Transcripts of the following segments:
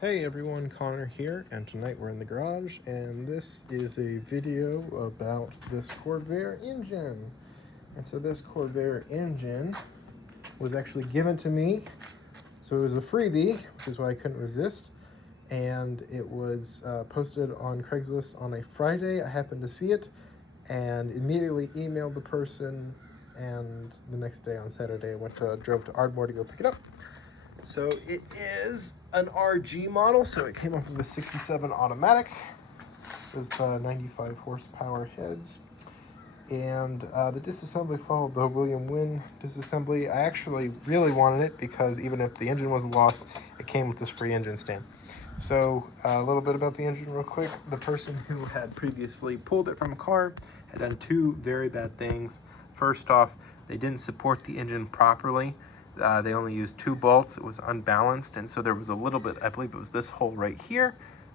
Hey everyone, Connor here, and tonight we're in the garage, and this is a video about this Corvair engine. And so this Corvair engine was actually given to me, so it was a freebie, which is why I couldn't resist. And it was posted on Craigslist on a Friday. I happened to see it, and immediately emailed the person. And the next day on Saturday, I drove to Ardmore to go pick it up. So it is an RG model, so it came up with a 67 automatic. It was the 95 horsepower heads. And the disassembly followed the William Wynn disassembly. I actually really wanted it because even if the engine wasn't lost, it came with this free engine stand. So a little bit about the engine real quick. The person who had previously pulled it from a car had done two very bad things. First off, they didn't support the engine properly. They only used two bolts. It was unbalanced, and so there was a little bit, I believe it was this hole right here,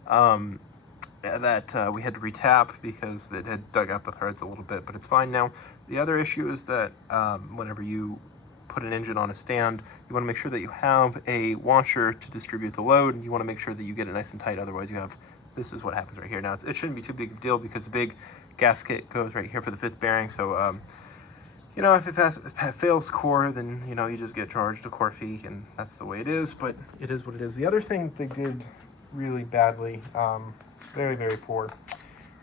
that we had to retap because it had dug out the threads a little bit, but it's fine now. The other issue is that whenever you put an engine on a stand, you want to make sure that you have a washer to distribute the load, and you want to make sure that you get it nice and tight, otherwise you have, this is what happens right here. Now, it shouldn't be too big of a deal because the big gasket goes right here for the fifth bearing, so if it fails core, then, you just get charged a core fee, and that's the way it is, but it is what it is. The other thing they did really badly, very, very poor,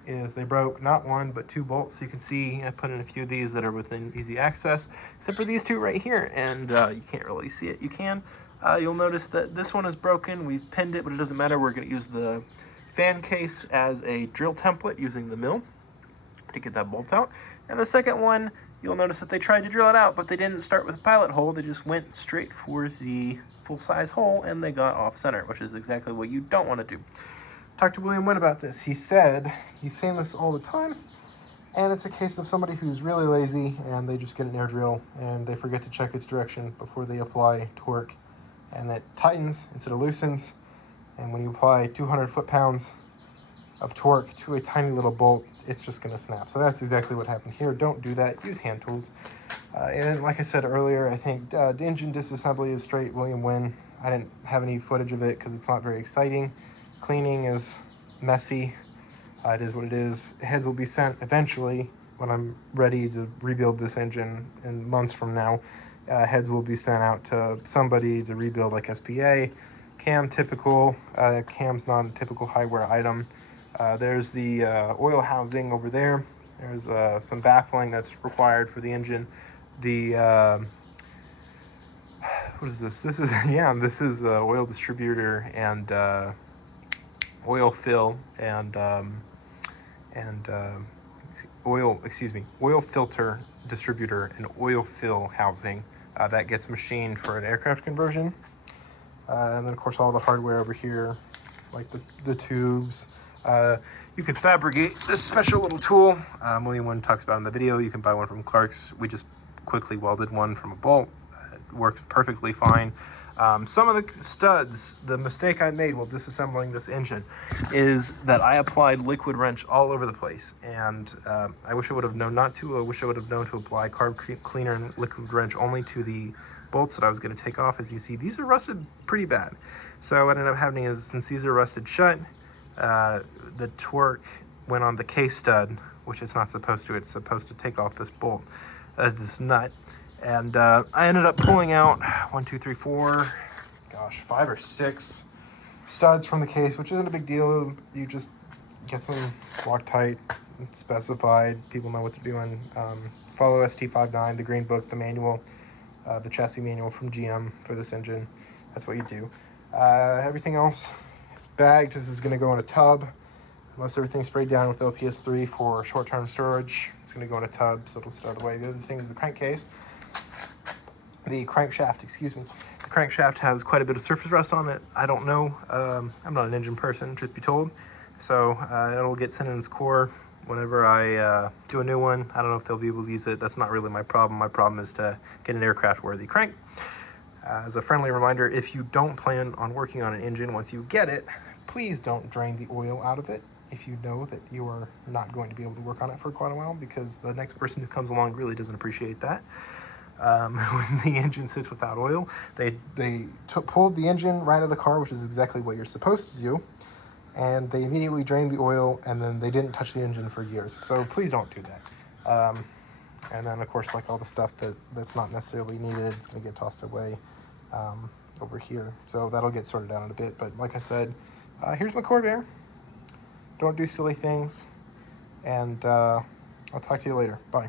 is they broke not one, but two bolts. So you can see I put in a few of these that are within easy access, except for these two right here, and you can't really see it. You can. You'll notice that this one is broken. We've pinned it, but it doesn't matter. We're going to use the fan case as a drill template using the mill to get that bolt out. And the second one, you'll notice that they tried to drill it out, but they didn't start with a pilot hole. They just went straight for the full-size hole, and they got off-center, which is exactly what you don't want to do. Talked to William Wynn about this. He said he's saying this all the time, and it's a case of somebody who's really lazy, and they just get an air drill, and they forget to check its direction before they apply torque, and that tightens instead of loosens, and when you apply 200 foot-pounds of torque to a tiny little bolt, it's just going to snap. So that's exactly what happened here. Don't do that. Use hand tools. And like I said earlier, I think the engine disassembly is straight William Wynn. I didn't have any footage of it because it's not very exciting. Cleaning is messy. It is what it is. Heads will be sent eventually when I'm ready to rebuild this engine in months from now. Heads will be sent out to somebody to rebuild, like SPA. Cam typical. Cam's not a typical high-wear item. There's the oil housing over there. There's some baffling that's required for the engine. The what is this? This is this is the oil distributor and oil fill and oil filter distributor and oil fill housing that gets machined for an aircraft conversion. And then of course all the hardware over here, like the tubes. You can fabricate this special little tool. William Wynn talks about in the video. You can buy one from Clark's. We just quickly welded one from a bolt. It worked perfectly fine. Some of the studs, the mistake I made while disassembling this engine is that I applied liquid wrench all over the place. And I wish I would have known not to. I wish I would have known to apply carb cleaner and liquid wrench only to the bolts that I was going to take off. As you see, these are rusted pretty bad. So what ended up happening is, since these are rusted shut, the torque went on the case stud, which it's not supposed to. It's supposed to take off this bolt, this nut. And I ended up pulling out 5 or 6 studs from the case, which isn't a big deal. You just get some Loctite specified. People know what they're doing. Follow ST59, the green book, the manual, the chassis manual from GM for this engine. That's what you do. Everything else is bagged. This is going to go in a tub. Unless everything's sprayed down with LPS3 for short-term storage, it's going to go in a tub, so it'll sit out of the way. The other thing is the crankcase. The crankshaft, excuse me. The crankshaft has quite a bit of surface rust on it. I don't know. I'm not an engine person, truth be told. So it'll get sent in its core whenever I do a new one. I don't know if they'll be able to use it. That's not really my problem. My problem is to get an aircraft-worthy crank. As a friendly reminder, if you don't plan on working on an engine once you get it, please don't drain the oil out of it if you know that you are not going to be able to work on it for quite a while, because the next person who comes along really doesn't appreciate that. when the engine sits without oil. They pulled the engine right out of the car, which is exactly what you're supposed to do, and they immediately drained the oil, and then they didn't touch the engine for years. So please don't do that. And then, of course, like all the stuff that's not necessarily needed, it's going to get tossed away over here. So that'll get sorted out in a bit. But like I said, here's my Corvair. Don't do silly things. And I'll talk to you later. Bye.